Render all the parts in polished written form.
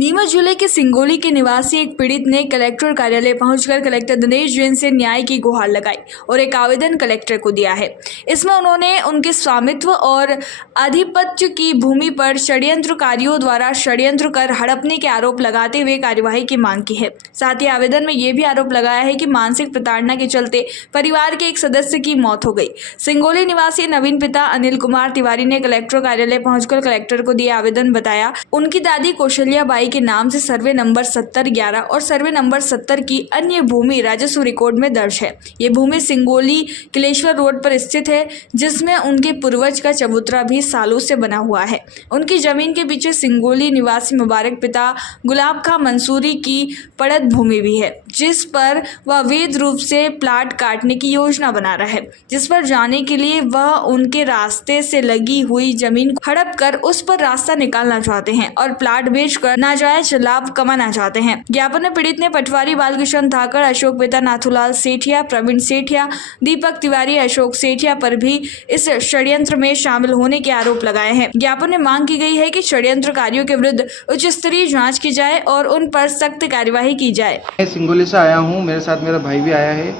नीमच जिले के सिंगोली के निवासी एक पीड़ित ने कलेक्टर कार्यालय पहुंचकर कलेक्टर दिनेश जैन से न्याय की गुहार लगाई और एक आवेदन कलेक्टर को दिया है। इसमें उन्होंने उनके स्वामित्व और आधिपत्य की भूमि पर षड्यंत्रकारियों द्वारा षड्यंत्र कर हड़पने के आरोप लगाते हुए कार्यवाही की मांग की है। साथ ही आवेदन में यह भी आरोप लगाया है कि मानसिक प्रताड़ना के चलते परिवार के एक सदस्य की मौत हो गई। सिंगोली निवासी नवीन पिता अनिल कुमार तिवारी ने कलेक्टर कार्यालय पहुंचकर कलेक्टर को दिया आवेदन बताया उनकी दादी कौशल्या बाई के नाम से सर्वे नंबर 7011 और सर्वे नंबर 70 की अन्य भूमि राजस्व रिकॉर्ड में दर्ज है। ये भूमि सिंगोली किलेश्वर रोड पर स्थित है, जिसमें उनके पूर्वज का चबूतरा भी सालों से बना हुआ है। उनकी जमीन के पीछे सिंगोली निवासी मुबारक पिता गुलाब खां मंसूरी की पड़त भूमि भी है, जिस पर वह अवैध रूप से प्लाट काटने की योजना बना रहा है, जिस पर जाने के लिए वह उनके रास्ते से लगी हुई जमीन हड़प कर उस पर रास्ता निकालना चाहते हैं और प्लाट बेचकर नाजायज लाभ कमाना चाहते हैं। ज्ञापन में पीड़ित ने पटवारी बालकृष्ण धाकड़, अशोक पिता नाथूलाल सेठिया, प्रवीण सेठिया, दीपक तिवारी, अशोक सेठिया पर भी इस षड्यंत्र में शामिल होने के आरोप लगाए हैं। ज्ञापन में मांग की गई है कि षड्यंत्रकारियों के विरुद्ध उच्च स्तरीय जांच की जाए और उन पर सख्त कार्यवाही की जाए। मैं सिंगोली से आया हूँ, मेरे साथ मेरा भाई भी आया है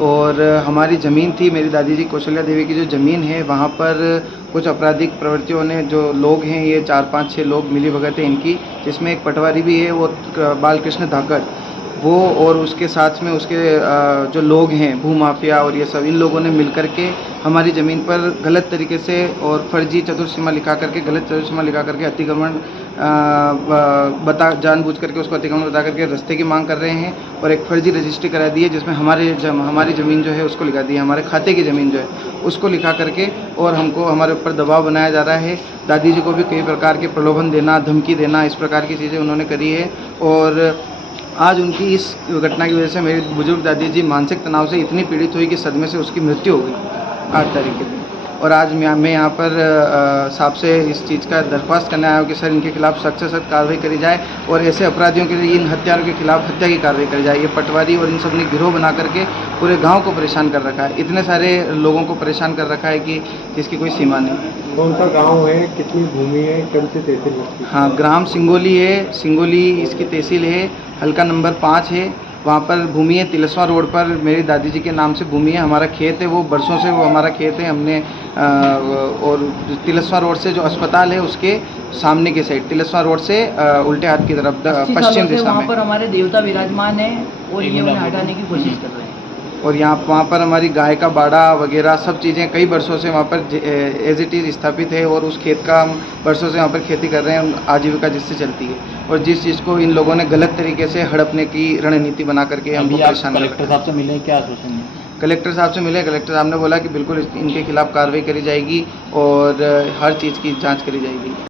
और हमारी ज़मीन थी, मेरी दादी जी कौशल्या देवी की जो ज़मीन है वहाँ पर कुछ आपराधिक प्रवृत्तियों ने, जो लोग हैं ये 4-5-6 लोग मिली भगत है इनकी, जिसमें एक पटवारी भी है वो बालकृष्ण धाकड़, वो और उसके साथ में उसके जो लोग हैं भूमाफिया और ये सब, इन लोगों ने मिल करके हमारी ज़मीन पर गलत तरीके से और फर्जी चतुर्सीमा लिखा करके, गलत चतुर्सीमा लिखा करके अतिक्रमण जानबूझ करके उसको अतिक्रमण बता करके रास्ते की मांग कर रहे हैं और एक फर्जी रजिस्ट्री करा दी है, जिसमें हमारी ज़मीन जो है उसको लिखा दी है, हमारे खाते की ज़मीन जो है उसको लिखा करके, और हमको हमारे ऊपर दबाव बनाया जा रहा है। दादी जी को भी कई प्रकार के प्रलोभन देना, धमकी देना, इस प्रकार की चीज़ें उन्होंने करी है। और आज उनकी इस घटना की वजह से मेरी बुजुर्ग दादी जी मानसिक तनाव से इतनी पीड़ित हुई कि सदमे से उसकी मृत्यु हो गई 8 तारीख के दिन। और आज मैं यहाँ पर साहब से इस चीज़ का दरख्वास्त करने आया हूँ कि सर इनके खिलाफ सख्त से सख्त कार्रवाई करी जाए और ऐसे अपराधियों के लिए, इन हत्यारों के खिलाफ हत्या की कार्रवाई करी जाए। ये पटवारी और इन सब ने गिरोह बना करके पूरे गांव को परेशान कर रखा है, इतने सारे लोगों को परेशान कर रखा है कि जिसकी कोई सीमा नहीं। कौन सा गाँव है, कितनी भूमि है, कौन सी तहसील है? हाँ, ग्राम सिंगोली है, सिंगोली इसकी तहसील है, हल्का नंबर 5 है। वहाँ पर भूमि है, तिलस्वा रोड पर मेरी दादी जी के नाम से भूमि है। हमारा खेत है, वो बरसों से वो हमारा खेत है। हमने और तिलस्वा रोड से जो अस्पताल है उसके सामने की साइड, तिलस्वा रोड से उल्टे हाथ की तरफ पश्चिम दिशा में, वहाँ पर हमारे देवता विराजमान है और ये उन्हें हटाने की कोशिश कर रहे हैं। और वहाँ पर हमारी गाय का बाड़ा वगैरह सब चीज़ें कई वर्षों से वहाँ पर एज इट इज़ स्थापित है और उस खेत का हम वर्षों से वहाँ पर खेती कर रहे हैं, आजीविका जिससे चलती है। और जिस चीज़ को इन लोगों ने गलत तरीके से हड़पने की रणनीति बना करके हमको परेशान कर रखा है। कलेक्टर साहब से मिले, क्या आश्वासन है? कलेक्टर साहब से मिले, कलेक्टर साहब ने बोला कि बिल्कुल इनके खिलाफ कार्रवाई करी जाएगी और हर चीज़ की जाँच करी जाएगी।